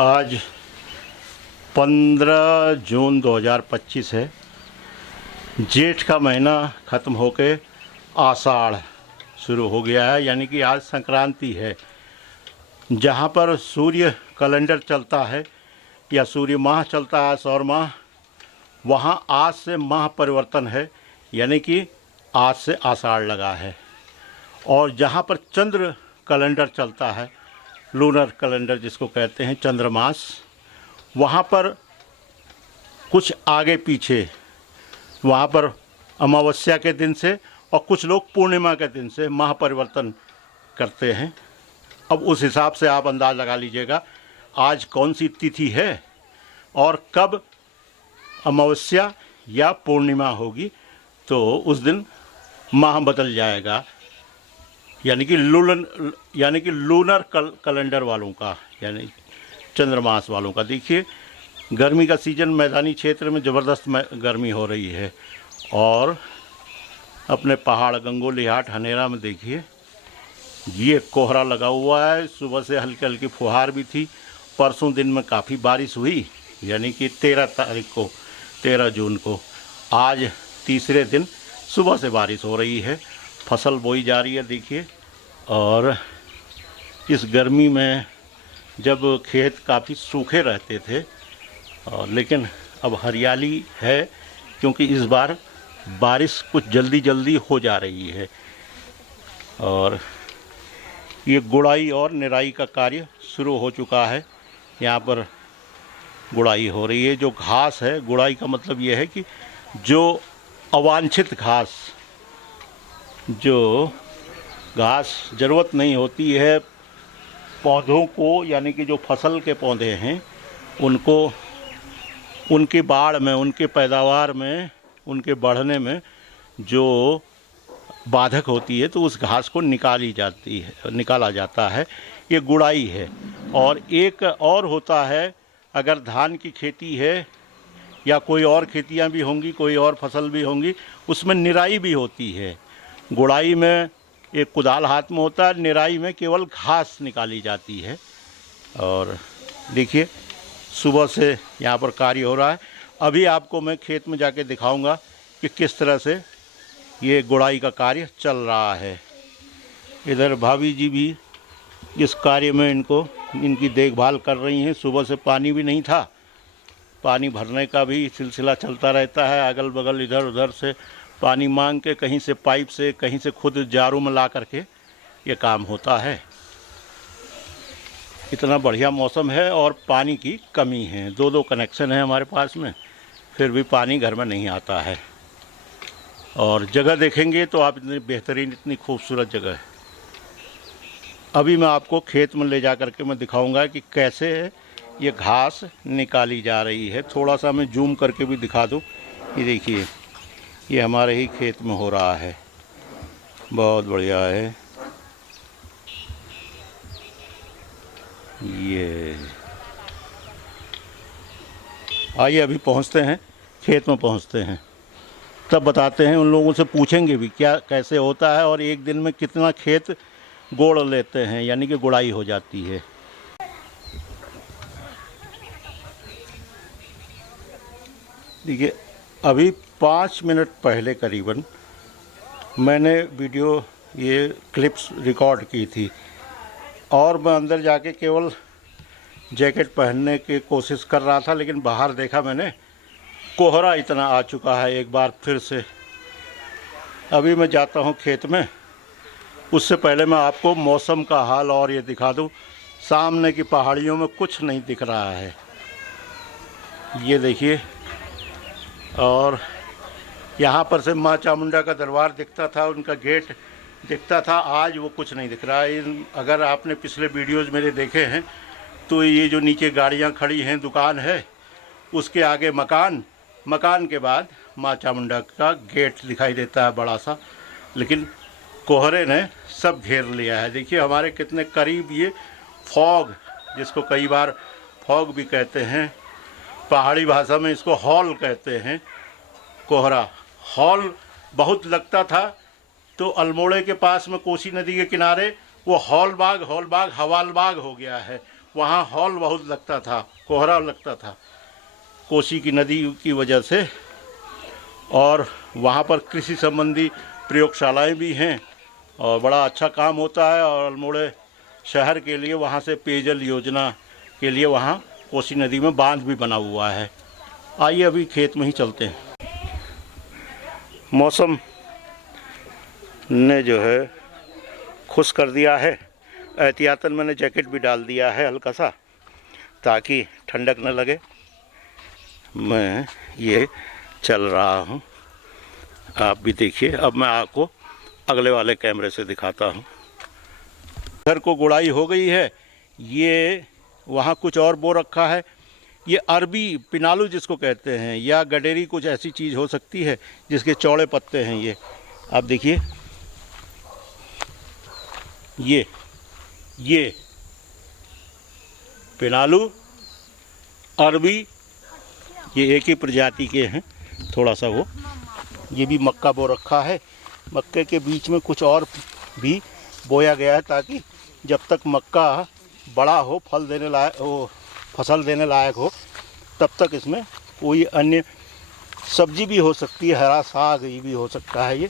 आज 15 जून 2025 है। जेठ का महीना ख़त्म होके आषाढ़ शुरू हो गया है, यानी कि आज संक्रांति है। जहाँ पर सूर्य कैलेंडर चलता है या सूर्य माह चलता है, सौर माह, वहाँ आज से माह परिवर्तन है, यानी कि आज से आषाढ़ लगा है। और जहाँ पर चंद्र कैलेंडर चलता है, लूनर कैलेंडर जिसको कहते हैं, चंद्रमास, वहाँ पर कुछ आगे पीछे, वहाँ पर अमावस्या के दिन से और कुछ लोग पूर्णिमा के दिन से माह परिवर्तन करते हैं। अब उस हिसाब से आप अंदाज़ लगा लीजिएगा आज कौन सी तिथि है और कब अमावस्या या पूर्णिमा होगी, तो उस दिन माह बदल जाएगा, यानी कि लूनर कैलेंडर वालों का, यानी चंद्रमास वालों का। देखिए, गर्मी का सीज़न मैदानी क्षेत्र में ज़बरदस्त गर्मी हो रही है। और अपने पहाड़ गंगोली हाट हनेरा में देखिए, ये कोहरा लगा हुआ है। सुबह से हल्की हल्की फुहार भी थी। परसों दिन में काफ़ी बारिश हुई, यानी कि 13 जून को। आज तीसरे दिन सुबह से बारिश हो रही है, फसल बोई जा रही है। देखिए, और इस गर्मी में जब खेत काफ़ी सूखे रहते थे, और लेकिन अब हरियाली है, क्योंकि इस बार बारिश कुछ जल्दी हो जा रही है। और ये गुड़ाई और निराई का कार्य शुरू हो चुका है। यहाँ पर गुड़ाई हो रही है। जो घास है, गुड़ाई का मतलब ये है कि जो अवांछित घास, जो घास ज़रूरत नहीं होती है पौधों को, यानी कि जो फसल के पौधे हैं उनको, उनकी बाढ़ में, उनके पैदावार में, उनके बढ़ने में जो बाधक होती है, तो उस घास को निकाला जाता है। ये गुड़ाई है। और एक और होता है, अगर धान की खेती है या कोई और खेतियां भी होंगी, कोई और फसल भी होंगी, उसमें निराई भी होती है। गुड़ाई में एक कुदाल हाथ में होता है, निराई में केवल घास निकाली जाती है। और देखिए, सुबह से यहाँ पर कार्य हो रहा है। अभी आपको मैं खेत में जाके दिखाऊंगा कि किस तरह से ये गुड़ाई का कार्य चल रहा है। इधर भाभी जी भी इस कार्य में इनकी देखभाल कर रही हैं। सुबह से पानी भी नहीं था, पानी भरने का भी सिलसिला चलता रहता है। अगल बगल इधर उधर से पानी मांग के, कहीं से पाइप से, कहीं से खुद जारू में ला करके ये काम होता है। इतना बढ़िया मौसम है और पानी की कमी है। दो कनेक्शन है हमारे पास में, फिर भी पानी घर में नहीं आता है। और जगह देखेंगे तो आप इतनी बेहतरीन, इतनी खूबसूरत जगह है। अभी मैं आपको खेत में ले जा करके मैं दिखाऊंगा कि कैसे ये घास निकाली जा रही है। थोड़ा सा मैं जूम करके भी दिखा दूं। ये देखिए, ये हमारे ही खेत में हो रहा है। बहुत बढ़िया है ये। आइए अभी पहुंचते हैं, खेत में पहुंचते हैं, तब बताते हैं। उन लोगों से पूछेंगे भी क्या कैसे होता है और एक दिन में कितना खेत गोड़ लेते हैं, यानी कि गुड़ाई हो जाती है। देखिए, अभी 5 मिनट पहले करीबन मैंने वीडियो, ये क्लिप्स रिकॉर्ड की थी, और मैं अंदर जाके केवल जैकेट पहनने की कोशिश कर रहा था, लेकिन बाहर देखा मैंने, कोहरा इतना आ चुका है एक बार फिर से। अभी मैं जाता हूँ खेत में, उससे पहले मैं आपको मौसम का हाल और ये दिखा दूँ। सामने की पहाड़ियों में कुछ नहीं दिख रहा है, ये देखिए। और यहाँ पर से माँ चामुंडा का दरबार दिखता था, उनका गेट दिखता था, आज वो कुछ नहीं दिख रहा है। अगर आपने पिछले वीडियोज़ मेरे देखे हैं तो ये जो नीचे गाड़ियाँ खड़ी हैं, दुकान है, उसके आगे मकान के बाद माँ चामुंडा का गेट दिखाई देता है बड़ा सा, लेकिन कोहरे ने सब घेर लिया है। देखिए हमारे कितने करीब ये फॉग, जिसको कई बार फॉग भी कहते हैं, पहाड़ी भाषा में इसको हॉल कहते हैं, कोहरा। हॉल बहुत लगता था, तो अल्मोड़े के पास में कोसी नदी के किनारे वो हॉल बाग हवाल बाग हो गया है। वहाँ हॉल बहुत लगता था, कोहरा लगता था कोसी की नदी की वजह से। और वहाँ पर कृषि संबंधी प्रयोगशालाएं भी हैं और बड़ा अच्छा काम होता है। और अल्मोड़े शहर के लिए वहाँ से पेयजल योजना के लिए वहाँ कोसी नदी में बांध भी बना हुआ है। आइए अभी खेत में ही चलते हैं। मौसम ने जो है खुश कर दिया है। एहतियातन मैंने जैकेट भी डाल दिया है हल्का सा, ताकि ठंडक न लगे। मैं ये चल रहा हूँ, आप भी देखिए। अब मैं आपको अगले वाले कैमरे से दिखाता हूँ। घर को गुड़ाई हो गई है। ये वहाँ कुछ और बो रखा है। ये अरबी पिनालू जिसको कहते हैं, या गडेरी, कुछ ऐसी चीज़ हो सकती है जिसके चौड़े पत्ते हैं। ये आप देखिए, ये पिनालू, अरबी, ये एक ही प्रजाति के हैं। थोड़ा सा वो, ये भी मक्का बो रखा है। मक्के के बीच में कुछ और भी बोया गया है, ताकि जब तक मक्का बड़ा हो, फल देने लायक हो, फसल देने लायक हो, तब तक इसमें कोई अन्य सब्जी भी हो सकती है, हरा साग ये भी हो सकता है।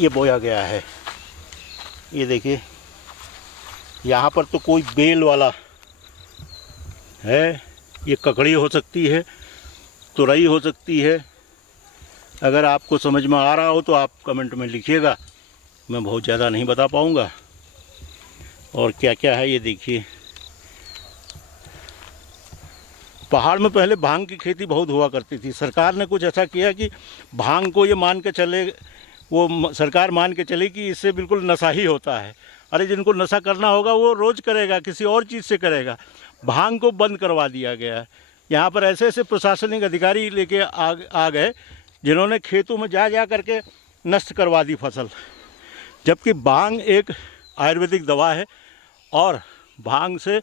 ये बोया गया है। ये देखिए, यहाँ पर तो कोई बेल वाला है। ये ककड़ी हो सकती है, तुरई हो सकती है। अगर आपको समझ में आ रहा हो तो आप कमेंट में लिखिएगा, मैं बहुत ज़्यादा नहीं बता पाऊँगा। और क्या क्या है ये देखिए। पहाड़ में पहले भांग की खेती बहुत हुआ करती थी। सरकार ने कुछ ऐसा किया कि भांग को ये मान के चले, वो सरकार मान के चले कि इससे बिल्कुल नशा ही होता है। अरे जिनको नशा करना होगा वो रोज़ करेगा, किसी और चीज़ से करेगा। भांग को बंद करवा दिया गया है। यहाँ पर ऐसे ऐसे प्रशासनिक अधिकारी लेके आ गए जिन्होंने खेतों में जा करके नष्ट करवा दी फसल। जबकि भांग एक आयुर्वेदिक दवा है और भांग से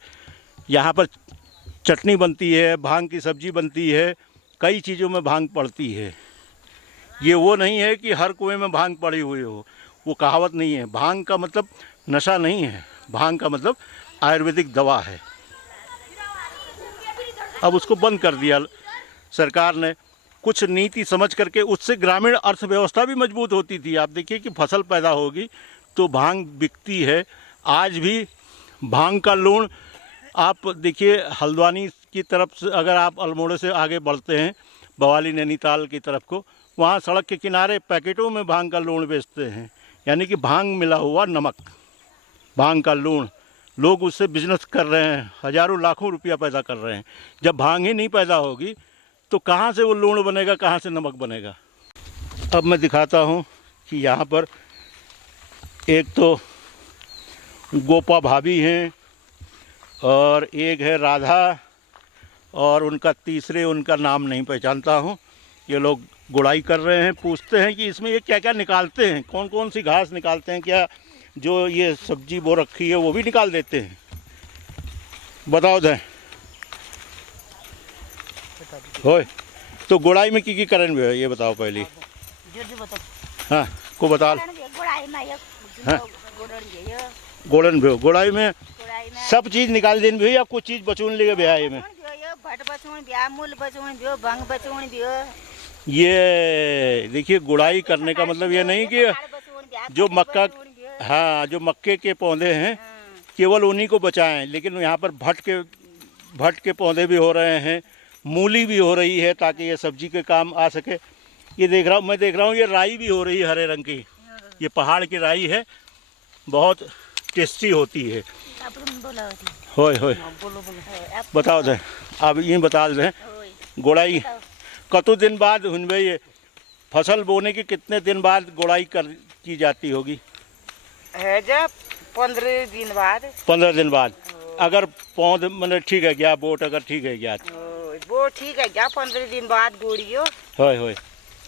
यहाँ पर चटनी बनती है, भांग की सब्जी बनती है, कई चीज़ों में भांग पड़ती है। ये वो नहीं है कि हर कुएं में भांग पड़ी हुई हो, वो कहावत नहीं है। भांग का मतलब नशा नहीं है, भांग का मतलब आयुर्वेदिक दवा है। अब उसको बंद कर दिया सरकार ने, कुछ नीति समझ करके। उससे ग्रामीण अर्थव्यवस्था भी मजबूत होती थी। आप देखिए कि फसल पैदा होगी तो भांग बिकती है। आज भी भांग का लूण, आप देखिए हल्द्वानी की तरफ से अगर आप अल्मोड़े से आगे बढ़ते हैं बवाली नैनीताल की तरफ को, वहाँ सड़क के किनारे पैकेटों में भांग का लूण बेचते हैं। यानी कि भांग मिला हुआ नमक, भांग का लूण। लोग उससे बिजनेस कर रहे हैं, हज़ारों लाखों रुपया पैदा कर रहे हैं। जब भांग ही नहीं पैदा होगी तो कहाँ से वो लूण बनेगा, कहाँ से नमक बनेगा। अब मैं दिखाता हूँ कि यहाँ पर एक तो गोपा भाभी हैं और एक है राधा, और उनका तीसरे, उनका नाम नहीं पहचानता हूँ। ये लोग गुड़ाई कर रहे हैं। पूछते हैं कि इसमें ये क्या क्या निकालते हैं, कौन कौन सी घास निकालते हैं, क्या जो ये सब्जी बो रखी है वो भी निकाल देते हैं। बताओ दें होय तो गुड़ाई में की करन भी है, ये बताओ पहले। हाँ को बता। हाँ गोड़न भी गुड़ाई में सब चीज निकाल देन भी, या कुछ चीज बचून लेके ब्याह में। ये देखिए, गुड़ाई करने का मतलब ये नहीं कि जो मक्का, हाँ जो मक्के के पौधे हैं केवल उन्हीं को बचाएं, लेकिन यहाँ पर भट के पौधे भी हो रहे हैं, मूली भी हो रही है ताकि ये सब्जी के काम आ सके। ये मैं देख रहा हूँ ये राई भी हो रही है हरे रंग की। ये पहाड़ की राई है, बहुत टेस्टी होती है। होय होय बताओ दे, अब ये बता दें गुड़ाई कतो दिन बाद हुई, ये फसल बोने के कितने दिन बाद गुड़ाई की जाती होगी? है जब 15 दिन बाद। 15 दिन बाद अगर पौध मतलब ठीक है क्या, बोट अगर ठीक है क्या, वो ठीक है क्या 15 दिन बाद गोड़ियो होय होय,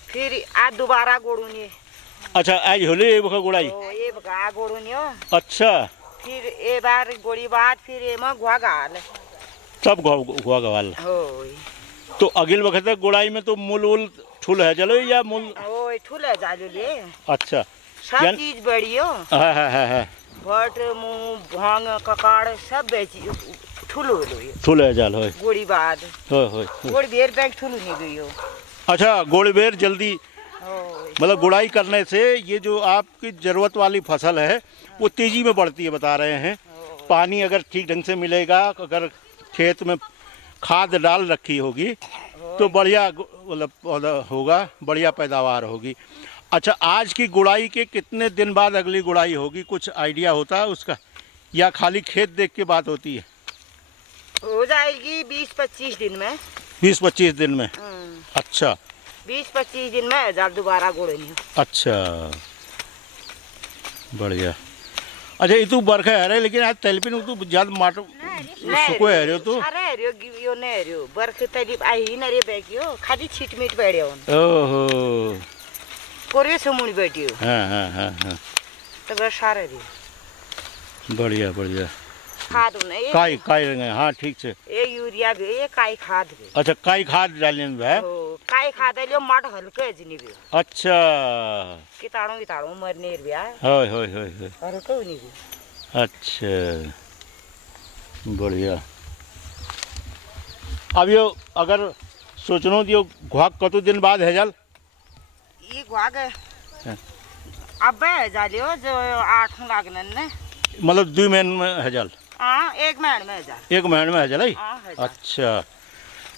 फिर आज दोबारा गोड़ूनी। अच्छा आज होली ये बखा गुड़ाई, ये बखा गोड़ूनी। अच्छा फिर ए बार गोड़ी बाद फिर ए में घुआ गाल, सब घुआ गवाल। होय तो अगिल वक्त गुड़ाई में तो मूल वूल ठुल है चलो, या मूल ओए ठुल है जालो ले। अच्छा सब चीज बढ़ियो। हाँ हाँ हाँ हाँ भट मुंह भांग ककाड़ सब बेची ठुलो लो ये थुल हेजाल होय गोड़ी बाद होय होय गोड़ी बेर बैंक ठुलो नहीं गई हो अच्छा गोड़बेर जल्दी होय। मतलब गुड़ाई करने से ये जो आपकी ज़रूरत वाली फसल है वो तेज़ी में बढ़ती है बता रहे हैं। पानी अगर ठीक ढंग से मिलेगा, अगर खेत में खाद डाल रखी होगी तो बढ़िया मतलब पौधा होगा, बढ़िया पैदावार होगी। अच्छा, आज की गुड़ाई के कितने दिन बाद अगली गुड़ाई होगी, कुछ आइडिया होता है उसका, या खाली खेत देख के बात होती है? हो जाएगी 20-25 दिन में। 20-25 दिन में? अच्छा 20-25 दिन में हजार दोबारा गोड़े नहीं। अच्छा बढ़िया। अच्छा ये तू बरखा है रे, लेकिन आज तेलपिन तू ज्यादा माटो सुको है रे तू। अरे रे यो ने रे बरख तली आई न रे बेकियो खाली छीट मीट बैठे हो ओहो कोरे समुनी बैठियो। हाँ तो बस सारे रे बढ़िया बढ़िया। खाद ने काई काई रंग है, हाँ ठीक से। ये यूरिया भी ये काई खाद भी। अच्छा काई खाद डालने में है? काई खाद लियो माट हल्के जनी भी। अच्छा कीटाणु मरने रे बिया होय होय होय होय हल्के नहीं भी। अच्छा बढ़िया। अब यो अगर सोचनो दियो घाक कतो दिन बाद है जल ये घाक अब है जालियो जो 8 लागने ने मतलब 2 महीने में है जल? हाँ 1 महीने में है जल। 1 महीने में है जल? अच्छा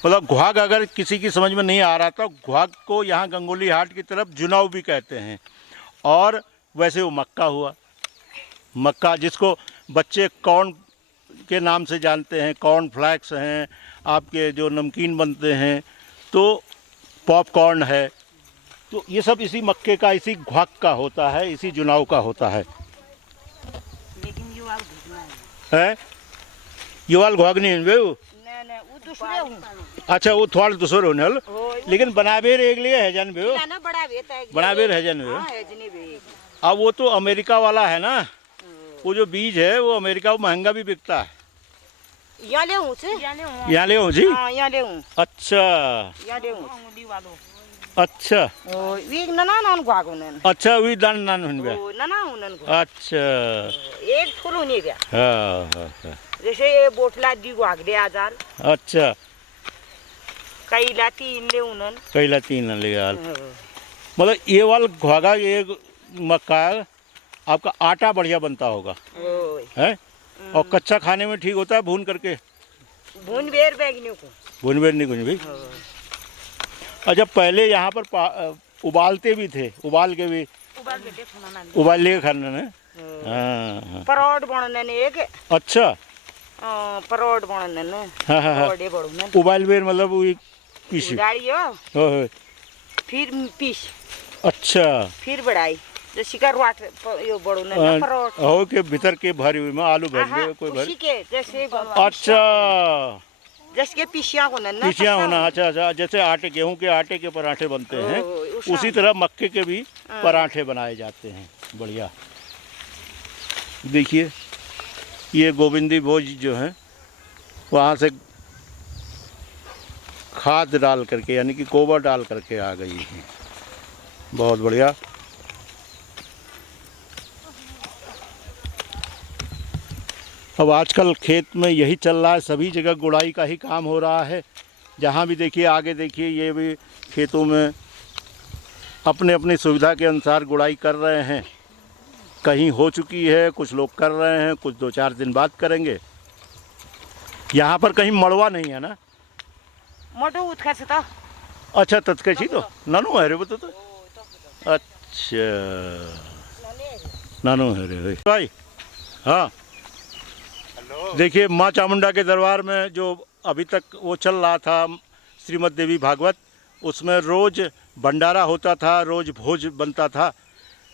मतलब घुआग अगर किसी की समझ में नहीं आ रहा तो घुआग को यहाँ गंगोली हाट की तरफ जुनाव भी कहते हैं। और वैसे वो मक्का हुआ, मक्का जिसको बच्चे कॉर्न के नाम से जानते हैं, कॉर्न फ्लैक्स हैं, आपके जो नमकीन बनते हैं तो पॉपकॉर्न है, तो ये सब इसी मक्के का, इसी घुआग का होता है, इसी जुनाव का होता है। लेकिन ये वाला दूसरा है ये वाला घुआग नहीं है वो? ने वो दूसरे हूँ। अच्छा वो थोड़ा दूसरे होने लेकिन बनाबेर एक लिए है जन भी ना बड़ा वेता है बनाबेर है जन भी। हाँ है जनी भी। अब वो तो अमेरिका वाला है ना, वो जो बीज है वो अमेरिका वो महंगा भी बिकता है। यहाँ ले हूँ से यहाँ ले जी? हाँ यहाँ ले हूँ। अच्छा यहाँ ले हूँ अच्छा वीक ना ना घाक उन्हें। अच्छा वी दान नान हुन बे ना ना उन्हें। अच्छा एक फूल होने गया हाँ जैसे ये बोटला दी घाक दे आजार। अच्छा कई लाती इन ले उन्हें कैला 3 ले आल मतलब ये वाला घागा ये मक्का आपका आटा बढ़िया बनता होगा है, और कच्चा खाने में ठीक होता है भून करके? भून बेर बैगनियों को भून बेर नहीं कुछ भी। अच्छा पहले यहाँ पर उबालते भी थे, उबाल के भी उबाल के खाना ना? हाँ परोठ बनने ने एक। अच्छा परोठ बनने ने। हाँ उबाल बेर मतलब वो पीस गाड़ियो फिर पीस। अच्छा फिर बढ़ाई जो शिकार वाट यो बड़ो ने परोठ हो के भीतर के भरी हुई में आलू भर ले कोई भर के जैसे। अच्छा जैसे के पीसिया होना ना, पीसिया होना। अच्छा अच्छा जैसे आटे गेहूं के आटे के पराठे बनते हैं उसी तरह मक्के के भी पराठे बनाए जाते हैं। बढ़िया। देखिए ये गोविंदी भोज जो है वहाँ से खाद डाल करके यानी कि गोबर डाल करके आ गई है। बहुत बढ़िया। अब आजकल खेत में यही चल रहा है, सभी जगह गुड़ाई का ही काम हो रहा है। जहाँ भी देखिए, आगे देखिए, ये भी खेतों में अपने अपनी सुविधा के अनुसार गुड़ाई कर रहे हैं। कहीं हो चुकी है, कुछ लोग कर रहे हैं, कुछ 2-4 दिन बाद करेंगे। यहाँ पर कहीं मड़वा नहीं है ना? मोटो उठा से तो अच्छा तत्कशी तो नानू है रे वो तो अच्छा नानू है रे भाई। हाँ देखिए माँ चामुंडा के दरबार में जो अभी तक वो चल रहा था श्रीमद् देवी भागवत, उसमें रोज़ भंडारा होता था, रोज़ भोज बनता था।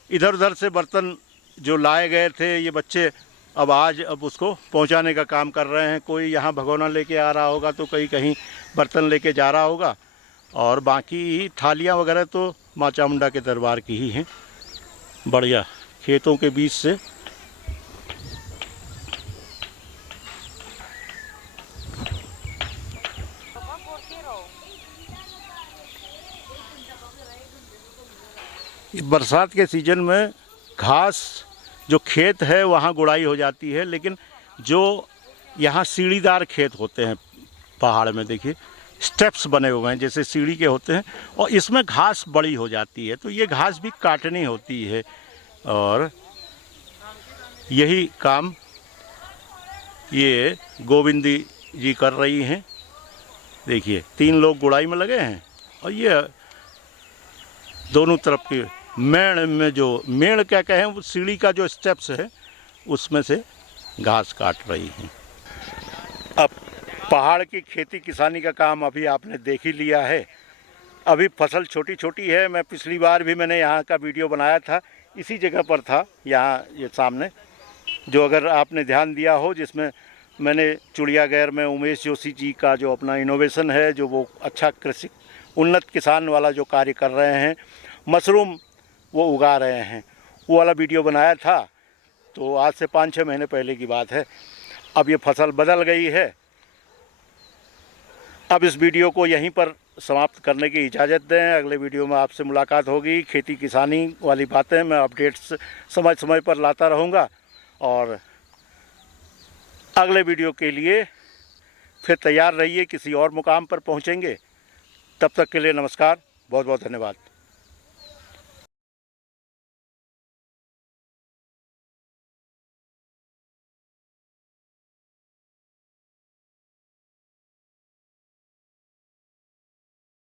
इधर उधर से बर्तन जो लाए गए थे ये बच्चे अब उसको पहुंचाने का काम कर रहे हैं। कोई यहाँ भगोना लेके आ रहा होगा तो कहीं बर्तन लेके जा रहा होगा, और बाकी थालियाँ वगैरह तो माँ चामुंडा के दरबार की ही हैं। बढ़िया खेतों के बीच से बरसात के सीजन में घास जो खेत है वहाँ गुड़ाई हो जाती है, लेकिन जो यहाँ सीढ़ीदार खेत होते हैं पहाड़ में, देखिए स्टेप्स बने हुए हैं जैसे सीढ़ी के होते हैं, और इसमें घास बड़ी हो जाती है, तो ये घास भी काटनी होती है। और यही काम ये गोविंदी जी कर रही हैं। देखिए 3 लोग गुड़ाई में लगे हैं, और ये दोनों तरफ के मेड़ में, जो मेड़ क्या कहें, वो सीढ़ी का जो स्टेप्स है उसमें से घास काट रही हैं। अब पहाड़ की खेती किसानी का काम अभी आपने देख ही लिया है। अभी फसल छोटी छोटी है। मैं पिछली बार भी मैंने यहाँ का वीडियो बनाया था, इसी जगह पर था, यहाँ ये सामने, जो अगर आपने ध्यान दिया हो, जिसमें मैंने चिड़ियाघर में उमेश जोशी जी का जो अपना इनोवेशन है, जो वो अच्छा कृषि उन्नत किसान वाला जो कार्य कर रहे हैं, मशरूम वो उगा रहे हैं, वो वाला वीडियो बनाया था। तो आज से 5-6 महीने पहले की बात है। अब ये फसल बदल गई है। अब इस वीडियो को यहीं पर समाप्त करने की इजाज़त दें। अगले वीडियो में आपसे मुलाकात होगी। खेती किसानी वाली बातें मैं अपडेट्स समय समय पर लाता रहूँगा, और अगले वीडियो के लिए फिर तैयार रहिए, किसी और मुकाम पर पहुँचेंगे। तब तक के लिए नमस्कार, बहुत बहुत धन्यवाद।